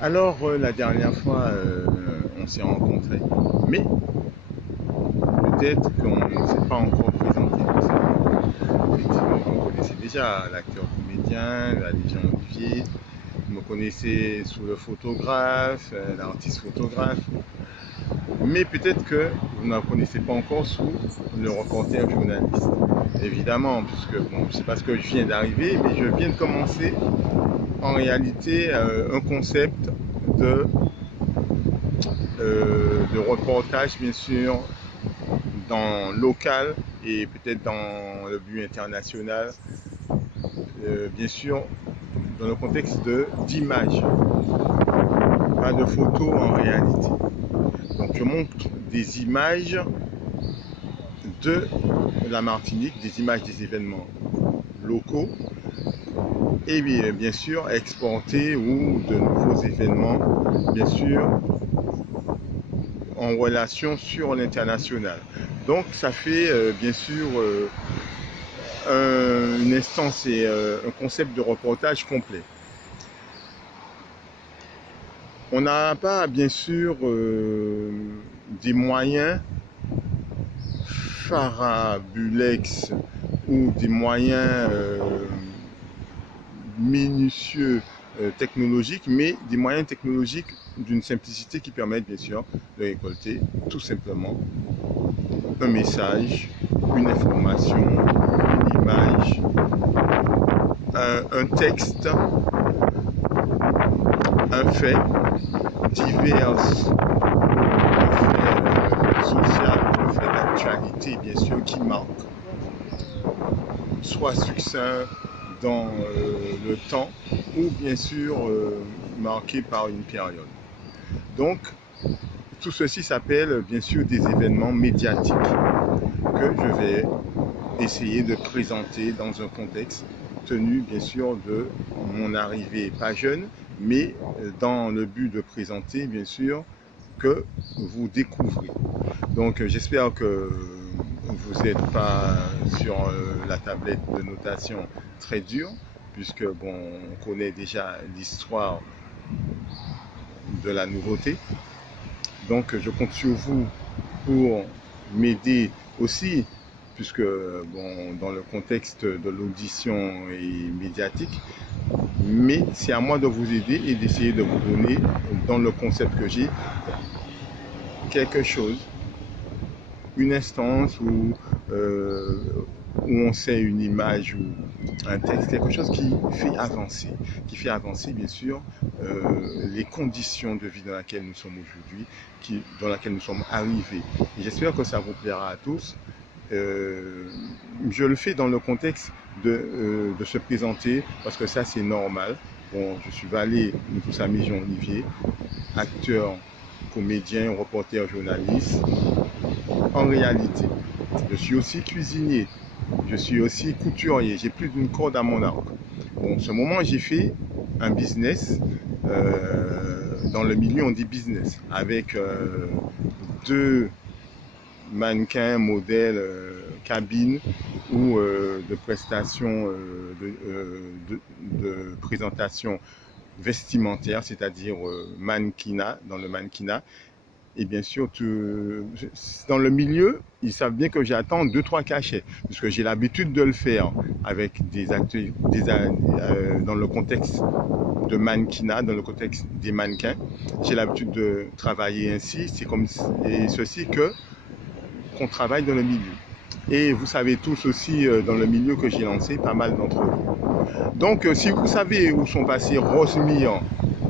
Alors, la dernière fois, on s'est rencontrés, mais peut-être qu'on ne s'est pas encore présenté. Parce que, effectivement, on connaissait déjà l'acteur comédien, la Légion Olivier. Vous me connaissez sous le photographe, l'artiste photographe. Mais peut-être que vous ne la connaissez pas encore sous le reporter journaliste. Évidemment, puisque bon, c'est parce que je viens d'arriver, mais je viens de commencer en réalité un concept de, de reportage, bien sûr, dans local et peut-être dans le but international, bien sûr, dans le contexte d'image, pas de photos en réalité. Donc je montre des images de la Martinique, des images des événements locaux et bien sûr exportés ou de nouveaux événements, bien sûr, en relation sur l'international. Donc ça fait bien sûr une instance et un concept de reportage complet. On n'a pas bien sûr des moyens farabulex ou des moyens minutieux technologiques, mais des moyens technologiques d'une simplicité qui permettent bien sûr de récolter tout simplement un message, une information, une image, un texte, un fait divers, un fait social, un fait d'actualité bien sûr qui marque, soit succinct dans le temps ou bien sûr marqué par une période. Donc tout ceci s'appelle bien sûr des événements médiatiques que je vais essayer de présenter dans un contexte tenu bien sûr de mon arrivée pas jeune, mais dans le but de présenter bien sûr que vous découvrez. Donc j'espère que vous n'êtes pas sur la tablette de notation très dure, puisque bon, on connaît déjà l'histoire de la nouveauté. Donc je compte sur vous pour m'aider aussi, puisque bon, dans le contexte de l'audition et médiatique, mais c'est à moi de vous aider et d'essayer de vous donner, dans le concept que j'ai, quelque chose, une instance où on sait une image ou un texte, quelque chose qui fait avancer bien sûr les conditions de vie dans lesquelles nous sommes aujourd'hui, dans lesquelles nous sommes arrivés. Et j'espère que ça vous plaira à tous. Je le fais dans le contexte de se présenter, parce que ça c'est normal. Bon, je suis Valé Ntoussamy Jean Olivier, acteur, comédien, reporter, journaliste. En réalité, je suis aussi cuisinier, je suis aussi couturier, j'ai plus d'une corde à mon arc. Bon, en ce moment, j'ai fait un business, dans le milieu on dit business, avec deux mannequins, modèles, cabines ou de prestations de présentation vestimentaire, c'est-à-dire mannequinat, dans le mannequinat. Et bien sûr, dans le milieu, ils savent bien que j'attends 2-3 cachets, puisque j'ai l'habitude de le faire avec des acteurs, dans le contexte de mannequinat, dans le contexte des mannequins. J'ai l'habitude de travailler ainsi, c'est comme ceci qu'on travaille dans le milieu. Et vous savez tous aussi, dans le milieu que j'ai lancé, pas mal d'entre vous. Donc, si vous savez où sont passés Rosemire,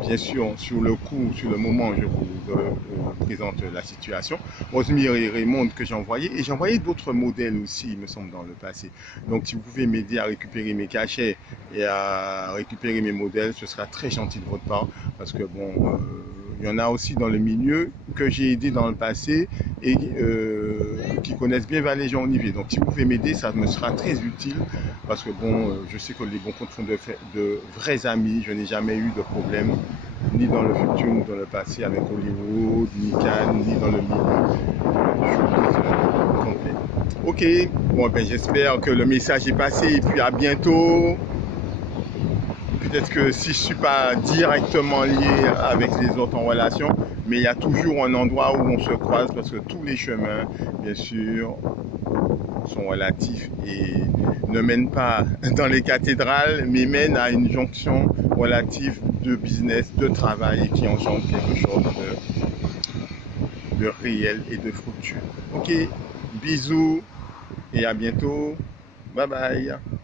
bien sûr, sur le coup, sur le moment, je vous présente la situation. Rosemire et Raymond que j'ai envoyé, et j'ai envoyé d'autres modèles aussi, il me semble, dans le passé. Donc, si vous pouvez m'aider à récupérer mes cachets et à récupérer mes modèles, ce sera très gentil de votre part, parce que bon, il y en a aussi dans le milieu que j'ai aidé dans le passé et qui connaissent bien Valé Jean Olivier. Donc si vous pouvez m'aider, ça me sera très utile, parce que bon, je sais que les bons comptes font de vrais amis. Je n'ai jamais eu de problème, ni dans le futur, ni dans le passé, avec Hollywood, ni Cannes, ni dans le milieu complet. Ok, bon ben j'espère que le message est passé, et puis à bientôt. peut-être que si je ne suis pas directement lié avec les autres en relation, mais il y a toujours un endroit où on se croise parce que tous les chemins, bien sûr, sont relatifs et ne mènent pas dans les cathédrales, mais mènent à une jonction relative de business, de travail et qui engendre quelque chose de réel et de fructueux. Ok, bisous et à bientôt. Bye bye.